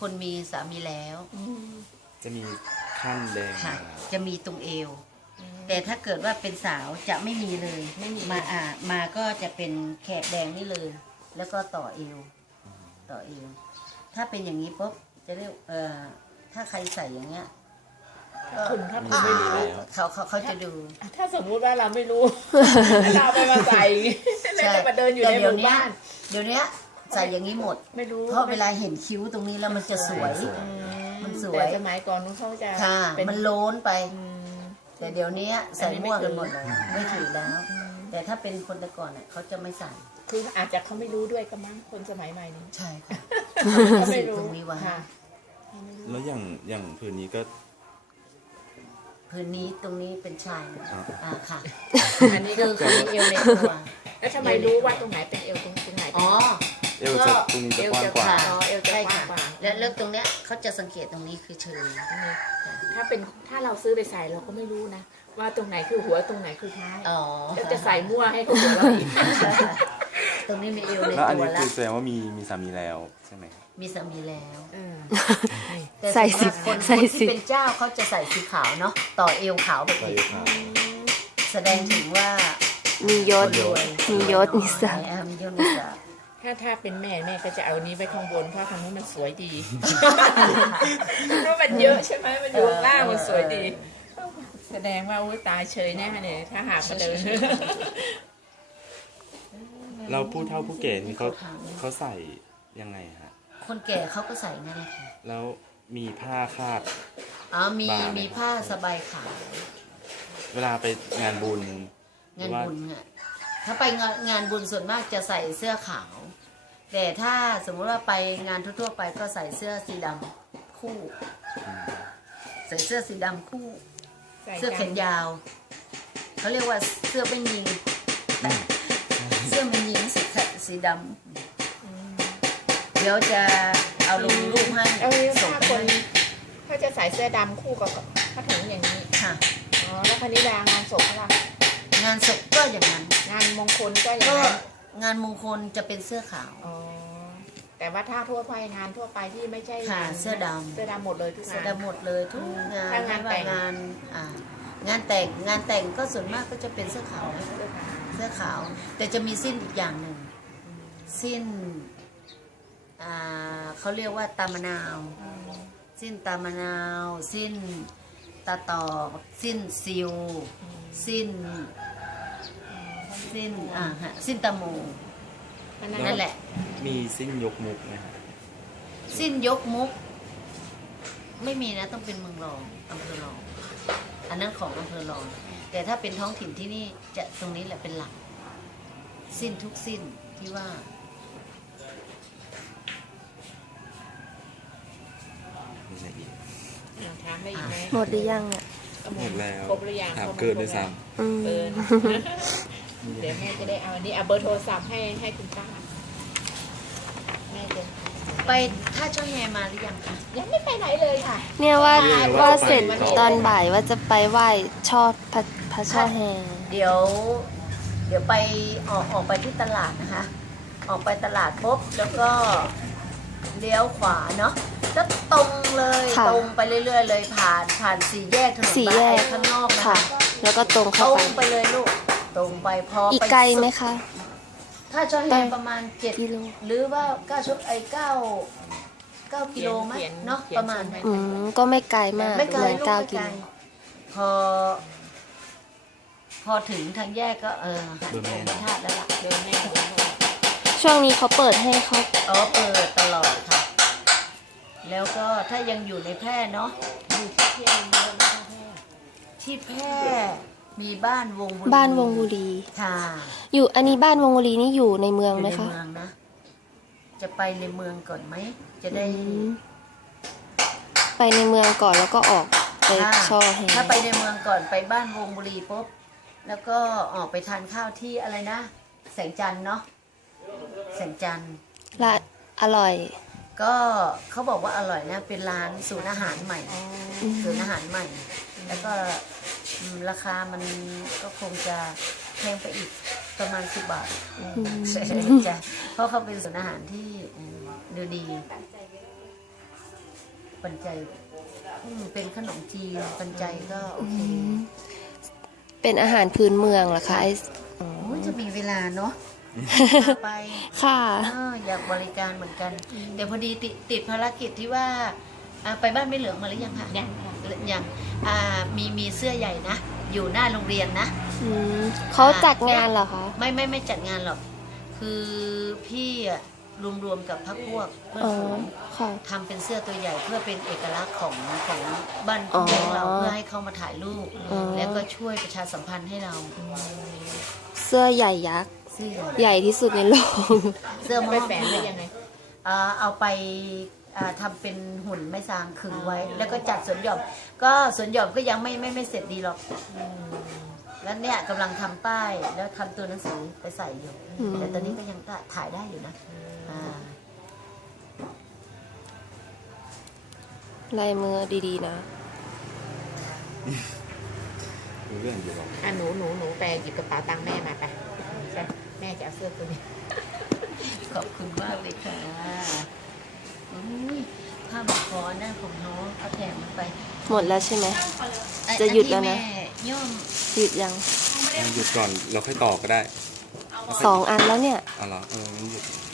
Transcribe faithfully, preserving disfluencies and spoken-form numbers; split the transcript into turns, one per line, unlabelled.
คนมีสามีแล้ว
จะมีขั้นแดง
ค่ะจะมีตรงเอวแต่ถ้าเกิดว่าเป็นสาวจะไม่มีเลยไม่มีมาอ่ามาก็จะเป็นแขกแดงนี่เลย แล้วก็ต่อเอวต่อเอวถ้าเป็นอย่างนี้ปุ๊บจะเรียกเอ่อถ้าใครใส่อย่างเงี้ย
คุณถ้าคุณไม่รู้
เขาเขาเขาจะดู
ถ้าสมมุติว่าเราไม่รู้เราไปมาใส่แล้วจะมาเดินอยู่ในหมู่บ้าน
เดี๋ยวนี้ใส่อย่างนี้หมด
ไม่รู้
เพราะเวลาเห็นคิ้วตรงนี้แล้วมันจะสวยมันสวย
แต่สมัยก่อนนู้นเขาจะ
ค่ะมันโล้นไปแต่เดี๋ยวนี้ใส่ม่วงกันหมดเลยไม่ถือแล้วแต่ถ้าเป็นคนแต่ก่อนเนี่ยเขาจะไม่ใส่
คืออาจจะเขาไม่รู้ด้วยก็มั้งคนสมัยใหม่นี้
ใช่ค่ะ
เขาไม่รู้
ตรงนี้ว่า
แล้วอย่างอย่างผืนนี้ก็
ผืนนี้ตรงนี้เป็นชายอ่าค่ะ
อันนี้คือ
คือเอวในตัว
แล้วทำไมรู้ว่าตรงไหนเป็นเอวตรงตรงไหน
อ๋อ
เอวจะตรงนี้จะกว้างกว่า
อ๋อเอวจะกว้างกว่า
แล้วเลือกตรงเนี้ยเขาจะสังเกตตรงนี้คือเชย
ถ้าเป็นถ้าเราซื้อไปใส่เราก็ไม่รู้นะว่าตรงไหนคือหัวตรงไหนคือท้ายแล้วจะใส่มั่วให้เขาหัวเราอีก
ตรงนี้มีเอวในตัวแล้ว
อันนี้คือแสดงว่ามีมีสามีแล้วใช่ไหม
มีสามีแล้ว
ใส่สี
คนที่เป็นเจ้าเขาจะใส่สีขาวเนาะต่อเอวขาวแบบนี้แสดงถึงว่า
มียศมียศมีศักดิ์
มียศมีศักดิ์
ถ้าถ้าเป็นแม่แม่ก็จะเอานี้ไว้ข้างบนเพราะทางนู้นมันสวยดีเพราะมันเยอะใช่ไหมมันอยู่ข้างล่างมันสวยดีแสดงว่าอุ้ยตายเฉยแน่เนี่ยถ้าหากมาเดิน
เราผู้เฒ่าผู้แก่นี่เขาเขาใส่ยังไงฮะ
คนแก่เขาก็ใส่นั่นแหละค่ะ
แล้วมีผ้าคาด
อ๋อมีมีผ้าสบายขาว
เวลาไปงานบุญ
งานบุญอะถ้าไปงานบุญส่วนมากจะใส่เสื้อขาวแต่ถ้าสมมติว่าไปงานทั่วๆไปก็ใส่เสื้อสีดำคู่ใส่เสื้อสีดำคู่เสื้อแขนยาวเขาเรียกว่าเสื้อไม่ยิงเสื้อไม่ยิงสีสีดำเดี๋ยวจะเอาลงรูปให้
ส่งคนเขาจะใส่เสื้อดำคู่กับผ้าถุงอย่างนี้
ค่ะ
อ๋อแล้วคราวนี้เวลางานศพล่ะ
งานศพก็อย่างนั้น
งานมงคลก็อย่างนั้น
งานมงคลจะเป็นเสื้อขาว
อ๋อแต่ว่าถ้าทั่วไปงานทั่วไปที่ไม่ใช่
ค่ะเสื้อดำ
เสื้อดำหมดเลยทุกงาน
เสื้อดำหมดเลยทุกงาน
งานแต่ง
งานอ่างานแต่งงานแต่งก็ส่วนมากก็จะเป็นเสื้อขาวเสื้อขาวแต่จะมีสิ้นอีกอย่างหนึ่งสิ้นอ่าเขาเรียกว่าตามะนาวสิ้นตามะนาวสิ้นตาตอกสิ้นซิวสิ้นสิ้นอ่าฮะสิ้นตะมูนั่นแหละ
มีสิ้นยกมุกไหมครับ
สิ้นยกมุกไม่มีนะต้องเป็นเมืองรองอำเภอรองอันนั้นของอำเภอรองแต่ถ้าเป็นท้องถิ่นที่นี่จะตรงนี้แหละเป็นหลักสิ้นทุกสิ้นที่ว่า
หมดหรือยังอ่ะ
หมดแล้ว
ครบหรือยัง
ถามเกินด้วยซ้
ำเกินเดี๋ยวแม่จะได้เอาอันนี้เอาเบอร์โทรศัพท์ให้ให้คุณป้าแม่จะ
ไปท่าเจ้าแฮมาหรือยังคะ
ยังไม่ไปไหนเลยค่ะ
เนี่ยว่าว่าเสร็จตอนบ่ายว่าจะไปไหว้ชอบพระพระเจ้าแฮ
เดี๋ยวเดี๋ยวไปออกออกไปที่ตลาดนะคะออกไปตลาดปุ๊บแล้วก็เลี้ยวขวาเนาะแล้วตรงเลยตรงไปเรื่อยๆเลยผ่านผ่านสี่แยกถนนบ้านข้างนอกนะคะ
แล้วก็ตรงเข้าไป
ตรงไปเลยลูกตรงไปพอ
อีกไกลไหมคะ
ถ้าช่อแฮประมาณเจ็ดกิโลหรือว่าเก้าชุดไอ้เก้าเก้ากิโลไหมเนาะประมาณ
อืมก็ไม่ไกลมาก
ไม่ไกล
เก้ากิโล
พอพอถึงทางแยกก็เออหันตรงไปท่าแล้วล่ะเดินแน่
ช่วงนี้เขาเปิดให้เขา
อ๋อเปิดตลอดค่ะแล้วก็ถ้ายังอยู่ในแพร่เนาะอยู่ที่แพร่ที่แพร่มีบ้านวงบุรี
บ้านวงบุรี
ค่ะ
อยู่อันนี้บ้านวงบุรีนี่อยู่ในเมืองไหมคะ
ในเมืองนะจะไปในเมืองก่อนไหมจะได้
ไปในเมืองก่อนแล้วก็ออกไปช่อแฮ
ถ้าไปในเมืองก่อนไปบ้านวงบุรีปุ๊บแล้วก็ออกไปทานข้าวที่อะไรนะแสงจันทร์เนาะแสงจันทร์
ร้านอร่อย
ก็เขาบอกว่าอร่อยนะเป็นร้านศูนย์อาหารใหม่ศูนย์อาหารใหม่แล้วก็ราคามันก็คงจะแพงไปอีกประมาณสิบบาทจ้ะเพราะเขาเป็นศูนย์อาหารที่ดูดีปันใจอืมเป็นขนมจีนปันใจก็โอเค
เป็นอาหารพื้นเมืองเหรอคะไอ้อ๋อ
โอ้ยจะมีเวลาเนาะ ไป
ค่ะ
เอออยากบริการเหมือนกัน แต่พอดีติดติดภารกิจที่ว่าอ่าไปบ้านไม่เหลืองมาหรือยังคะ
ยังค่ะ
ยังอ่ามีมีเสื้อใหญ่นะ อยู่หน้าโรงเรียนนะ
อืมเขาจัดงานเหรอคะ
ไม่ไม่ไม่จัดงานหรอก คือพี่อะรวมๆกับพักพวกเพื่อน
อ๋อ
ฝูง
ค่ะ
ทำเป็นเสื้อตัวใหญ่เพื่อเป็นเอกลักษณ์ของของบ้าน
อ๋อ
เมืองเราเพื่อให้เข้ามาถ่ายรูป
อ๋อ
แล้วก็ช่วยประชาสัมพันธ์ให้เรา
เสื้อใหญ่ยักษ์
เสื้อ
ใหญ่ที่สุดในโลก
เสื้อม
ไป
อบ
แฝงได้ยังไง
อ่าเอาไปอ่าทำเป็นหุ่นไม้ซางขึงไว้ แล้วก็จัดสวนหย่อม ก็สวนหย่อมก็ยังไม่ไม่ไม่เสร็จดีหรอก แล้วเนี่ยกำลังทำป้ายแล้วทำตัวหนังสือไปใส่อยู่
อืม
แต่ตอนนี้ก็ยังถ่ายได้อยู่นะอ่า
ลายมือดีๆนะ
รู้เรื่องอยู่หรอก
อ่ะหนูหนูหนูไปหยิบกระเป๋าตังค์แม่มาไปใช่แม่จะเอาเสื้อตัวนี้
ขอบคุณมากเลยค่ะอุ้ยผ้าบักคอหน้าของน้องเอาแถมมันไป
หมดแล้วใช่ไหม
ไอ้
จะหยุดแล้วนะ
อัที่ม่ย่อม
หยุดยัง
หยุดก่อนเราค่อยต่อก็ได้
สองอันแล้วเนี่ย
เอาเหรอเอองั้นหยุด